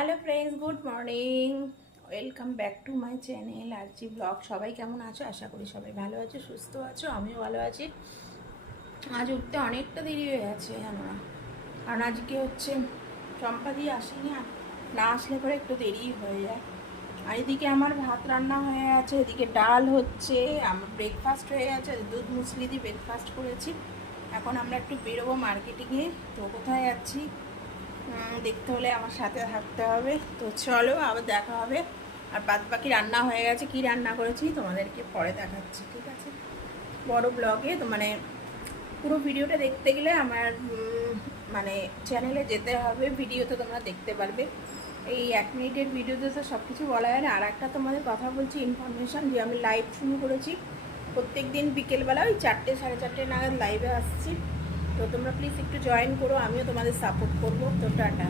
Hello friends, good morning. Welcome back to my channel RG blog. সবাই কেমন আছো? আশা করি সবাই ভালো আছো, সুস্থ আছো। আমিও ভালো আছি। আজ উঠতে অনেকটা দেরি হয়ে গেছে জানো না, কারণ আজকে হচ্ছে চম্পা দিয়ে আসেনি, না আসলে পরে একটু দেরি হয়ে যায়। আর এদিকে আমার ভাত রান্না হয়ে গেছে, এদিকে ডাল হচ্ছে, আমার ব্রেকফাস্ট হয়ে গেছে, দুধ মুসলি দিয়ে ব্রেকফাস্ট করেছি। এখন আমরা একটু বেরোবো মার্কেটিংয়ে। তো কোথায় যাচ্ছি দেখতে হলে আমার সাথে থাকতে হবে। তো চলো, আবার দেখা হবে। আর বাদ বাকি রান্না হয়ে গেছে, কি রান্না করেছি তোমাদেরকে পরে দেখাচ্ছি, ঠিক আছে? বড় ব্লগে তো মানে পুরো ভিডিওটা দেখতে গেলে আমার মানে চ্যানেলে যেতে হবে, ভিডিওতে তোমরা দেখতে পারবে। এই 1 মিনিটের ভিডিওতে তো সব কিছু বলা যায় না। আর একটা তোমাদের কথা বলছি, ইনফরমেশান, যে আমি লাইভ শুরু করেছি প্রত্যেক দিন বিকেলবেলা ওই 4টে সাড়ে 4টে নাগাদ লাইভে আসছি। তো তোমরা প্লিজ একটু জয়েন করো, আমিও তোমাদের সাপোর্ট করবো। তো টাটা।